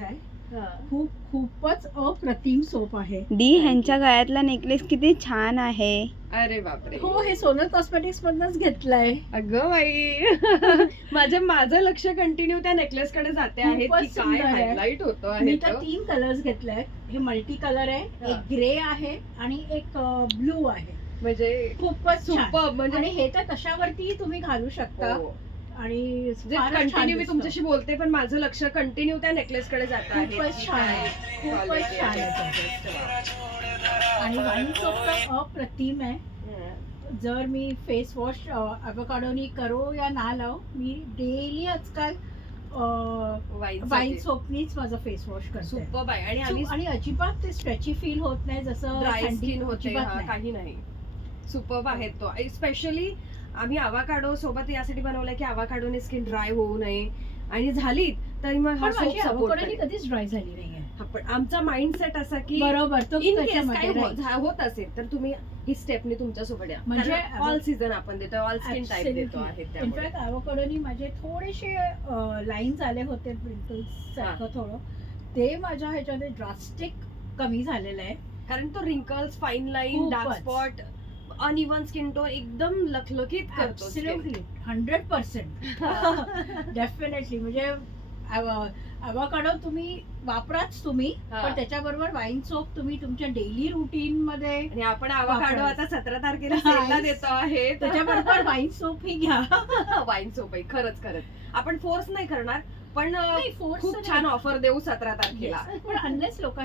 कंपनीचा आहे. खूपच अप्रतिम सोप आहे. डी ह्यांच्या गळ्यातला नेकलेस किती छान आहे. अरे बापरे. हो, हे सोनल कॉस्मेटिक्स मधनच घेतलंय. अगं बाई. माझं लक्ष कंटिन्यू त्या नेकलेस कडे जाते आहे खूपच की काय सुंदर आहे. हायलाइट होतो मी आहे तर तो. 3 कलर्स घेतले. हे मल्टी कलर आहे, एक ग्रे आहे आणि एक ब्लू आहे. म्हणजे खूपच छान. सुपर. म्हणजे आणि हे तर कशावरती तुम्ही घालू शकता. हो. आणि फारच छान कंटिन्यू मी दिसतं. तुमच्याशी बोलते पण माझं लक्ष कंटिन्यू त्या नेकलेस कडे जात आहे. खूपच छान आहे. खूपच छान आहे. आणि वाईन सोप तर अप्रतिम आहे. जर मी फेस वॉश अॅव्होकाडोनी करो या ना लावो, मी डेली आजकाल वाईन सोपनीच माझा फेस वॉश करते. Super buy. आणि आम्ही आणि अजिबात ते स्ट्रेची फील होत नाही, जसं ड्राय थंडी स्किन होते अजिबात नाही. काही नाही. सुपर आहे तो. स्पेशली आम्ही अवाकाडो सोबत यासाठी बनवलाय की अवाकाडोने स्किन ड्राय होऊ नये. आणि झाली तरी मग हा पण सोप माझी सपोर्ट avocado कधीच ड्राय झाली नाहीये. पण आमचा माइंडसेट असा की बरोबर, तो इन केस त्याच्यामध्ये काय राहील. होत असेल तर तुम्ही ही स्टेपनी तुमच्या सोबत या. म्हणजे ऑल सीझन आपण देतो, ऑल स्किन टाइप देतो आहे. त्यामुळे इनफॅक्ट अॅव्होकाडोनी माझे थोडेसे लाईन्स आले होते, पिंपल्स सारखं थोडं, ते माझ्या ह्याच्यामध्ये ड्रास्टिक कमी झालेलं आहे. कारण तो रिंकल्स, फाईन लाईन, खूपच. Dark spot, uneven skin tone एकदम लखलखीत करतो skin. Absolutely 100% definitely. म्हणजे अॅव्होकाडो तुम्ही वापराच तुम्ही, हा. पण त्याच्याबरोबर वाईन सोप तुम्ही तुमच्या डेली रुटीन मध्ये, आणि आपण अवाकाडो आता 17 तारखेला हा. सेलला देतो आहे. त्याच्याबरोबर वाईन सोप ही घ्या. वाईन सोप आहे. खरंच आपण फोर्स नाही करणार पण force खूप नाही. छान ऑफर देऊ 17 तारखेला. पण अनलेस लोकांनी